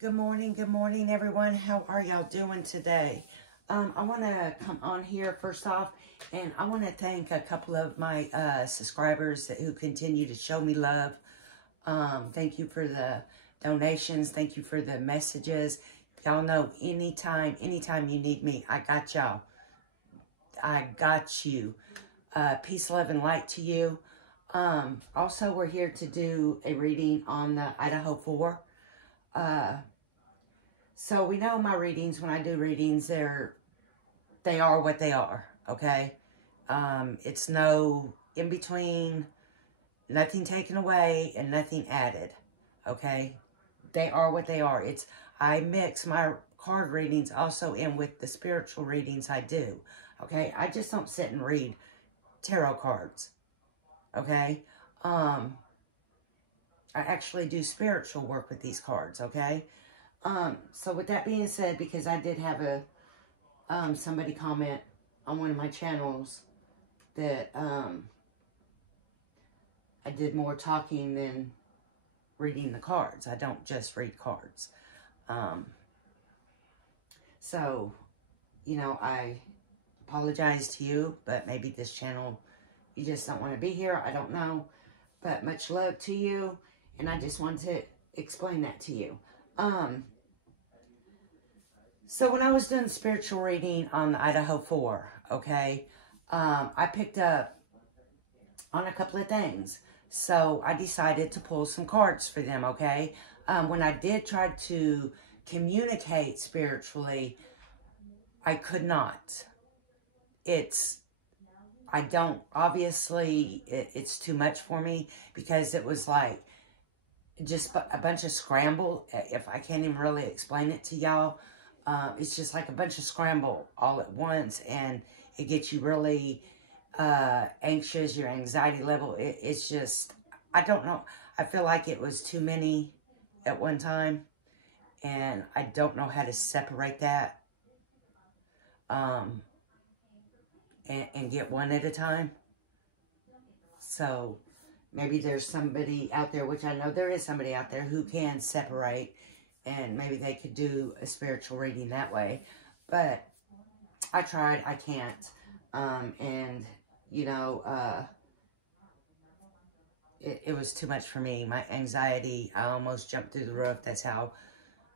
Good morning, everyone. How are y'all doing today? I want to come on here first off, and I want to thank a couple of my subscribers who continue to show me love. Thank you for the donations. Thank you for the messages. Y'all know anytime you need me, I got y'all. I got you. Peace, love, and light to you. Also, we're here to do a reading on the Idaho 4. So we know my readings, when I do readings, they are what they are, okay? It's no in between, nothing taken away, and nothing added, okay? They are what they are. I mix my card readings also in with the spiritual readings I do, okay? I just don't sit and read tarot cards, okay? I actually do spiritual work with these cards, okay? So with that being said, because I did have somebody comment on one of my channels that, I did more talking than reading the cards. I don't just read cards. So, you know, I apologize to you, but maybe this channel, you just don't want to be here. I don't know, but much love to you. And I just wanted to explain that to you. So when I was doing spiritual reading on the Idaho 4, okay, I picked up on a couple of things. So I decided to pull some cards for them, okay? When I did try to communicate spiritually, I could not. Obviously, it's too much for me because it was like just a bunch of scramble. If I can't even really explain it to y'all, it's just like a bunch of scramble all at once, and it gets you really anxious. Your anxiety level, it's just, I don't know. I feel like it was too many at one time, and I don't know how to separate that and get one at a time. So maybe there's somebody out there, which I know there is somebody out there who can separate, and maybe they could do a spiritual reading that way. But I tried, I can't. And, you know, it was too much for me. My anxiety, I almost jumped through the roof. That's how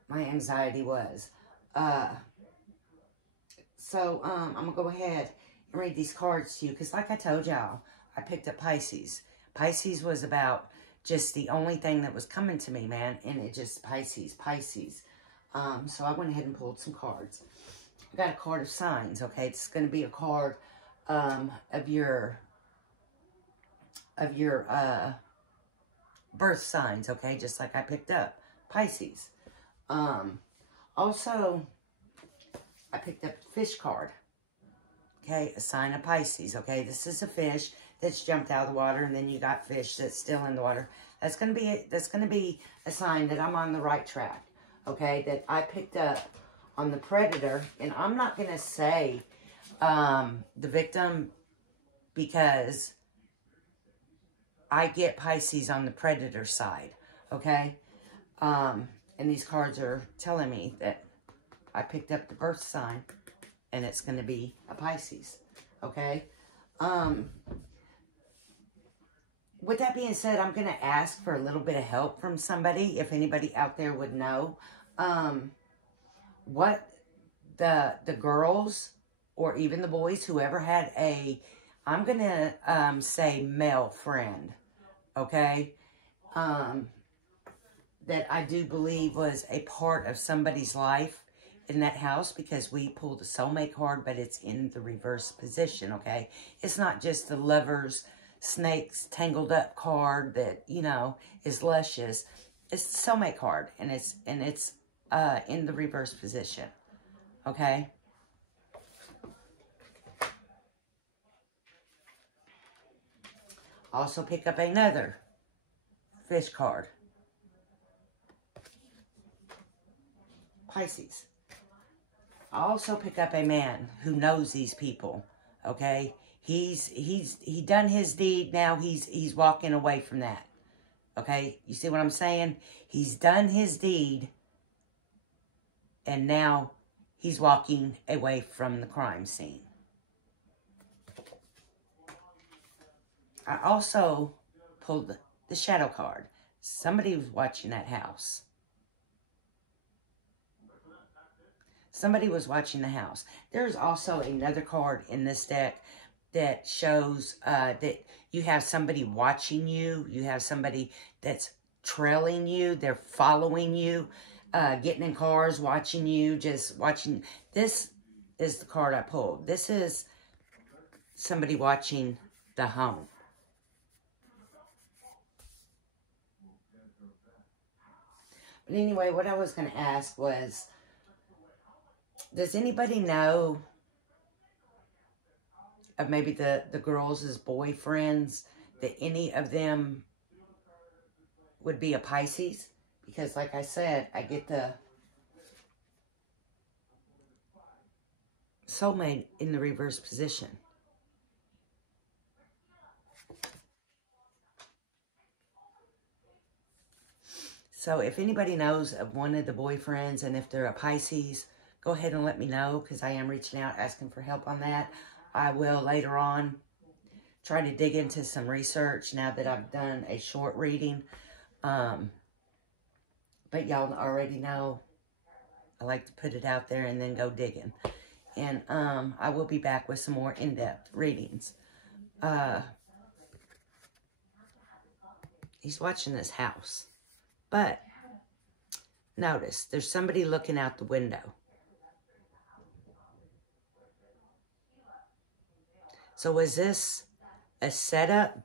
my anxiety was. So I'm going to go ahead and read these cards to you. Because like I told y'all, I picked up Pisces. Pisces was about just the only thing that was coming to me, man. And it just, Pisces. So I went ahead and pulled some cards. I got a card of signs, okay? It's going to be a card of your birth signs, okay? Just like I picked up Pisces. Also, I picked up the fish card, okay? A sign of Pisces, okay? This is a fish that's jumped out of the water, and then you got fish that's still in the water. That's gonna be a sign that I'm on the right track, okay? That I picked up on the predator, and I'm not gonna say the victim, because I get Pisces on the predator side, okay? And these cards are telling me that I picked up the birth sign, and it's gonna be a Pisces, okay? With that being said, I'm going to ask for a little bit of help from somebody, if anybody out there would know what the girls or even the boys, whoever had I'm going to say male friend, okay, that I do believe was a part of somebody's life in that house, because we pulled a soulmate card, but it's in the reverse position, okay? It's not just the lovers, snakes, tangled up card that, you know, is luscious. It's the soulmate card, and it's in the reverse position, okay? Also pick up another fish card. Pisces. I also pick up a man who knows these people, okay? He done his deed, now he's walking away from that. Okay? You see what I'm saying? He's done his deed, And now he's walking away from the crime scene. I also pulled the shadow card. Somebody was watching that house. Somebody was watching the house. There's also another card in this deck that shows that you have somebody watching you. You have somebody that's trailing you. They're following you, getting in cars, watching you, just watching. This is the card I pulled. This is somebody watching the home. But anyway, what I was going to ask was, does anybody know of maybe the girls' boyfriends, that any of them would be a Pisces? Because like I said, I get the soulmate in the reverse position. So if anybody knows of one of the boyfriends and if they're a Pisces, go ahead and let me know, because I am reaching out asking for help on that. I will later on try to dig into some research now that I've done a short reading. But y'all already know I like to put it out there and then go digging. And I will be back with some more in-depth readings. He's watching this house. But notice, there's somebody looking out the window. So is this a setup?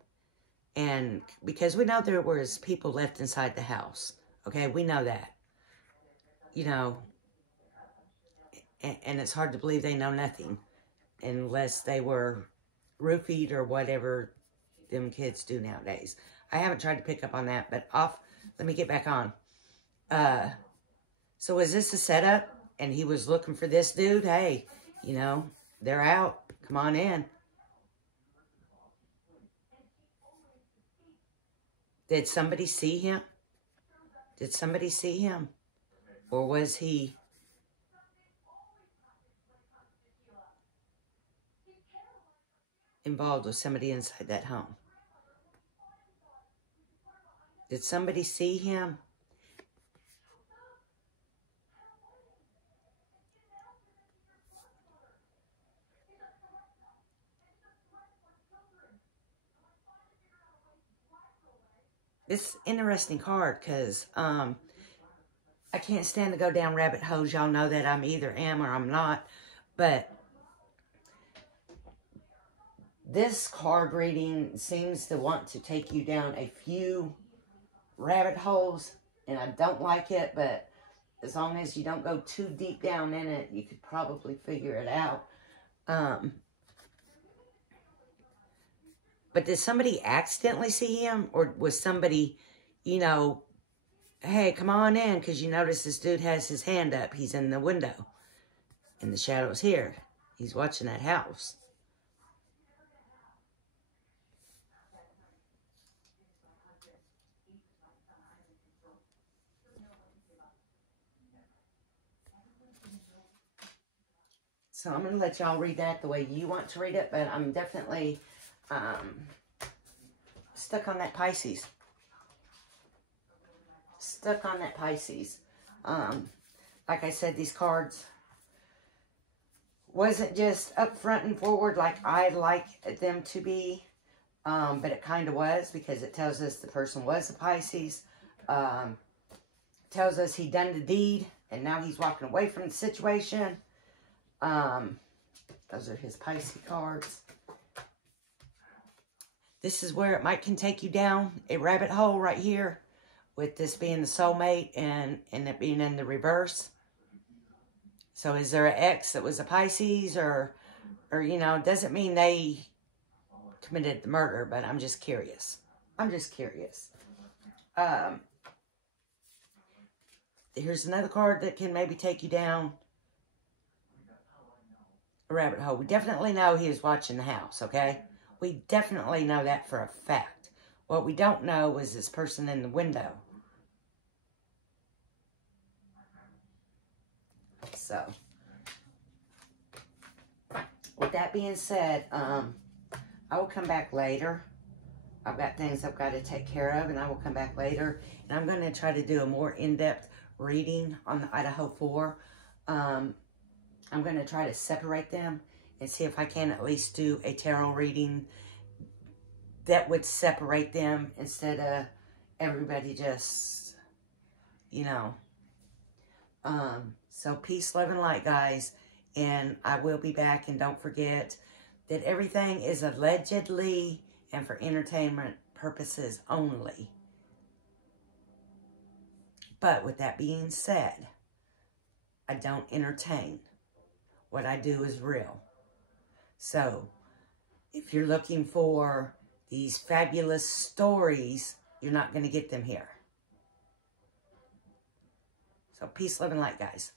And because we know there was people left inside the house. Okay, we know that. You know, and it's hard to believe they know nothing. Unless they were roofied or whatever them kids do nowadays. I haven't tried to pick up on that, but let me get back on. So is this a setup? And he was looking for this dude? Hey, you know, they're out. Come on in. Did somebody see him? Did somebody see him? Or was he involved with somebody inside that home? Did somebody see him? It's an interesting card because I can't stand to go down rabbit holes. Y'all know that I'm either am or I'm not. But this card reading seems to want to take you down a few rabbit holes. And I don't like it, but as long as you don't go too deep down in it, you could probably figure it out. But did somebody accidentally see him? Or was somebody, you know, hey, come on in, because you notice this dude has his hand up. He's in the window. And the shadow's here. He's watching that house. So I'm going to let y'all read that the way you want to read it. But I'm definitely stuck on that Pisces. Stuck on that Pisces. Like I said, these cards wasn't just up front and forward like I'd like them to be. But it kind of was, because it tells us the person was a Pisces. Tells us he done the deed and now he's walking away from the situation. Those are his Pisces cards. This is where it can take you down a rabbit hole right here, with this being the soulmate and it being in the reverse. So is there an ex that was a Pisces, or you know, doesn't mean they committed the murder, but I'm just curious. I'm just curious. Here's another card that can maybe take you down a rabbit hole. We definitely know he was watching the house, okay? We definitely know that for a fact. What we don't know is this person in the window. So, with that being said, I will come back later. I've got things I've got to take care of, and I will come back later. And I'm going to try to do a more in-depth reading on the Idaho 4. I'm going to try to separate them and see if I can at least do a tarot reading that would separate them instead of everybody just, you know. So peace, love, and light, guys. And I will be back. And don't forget that everything is allegedly and for entertainment purposes only. But with that being said, I don't entertain. What I do is real. So, if you're looking for these fabulous stories, you're not going to get them here. So, peace, love, and light, guys.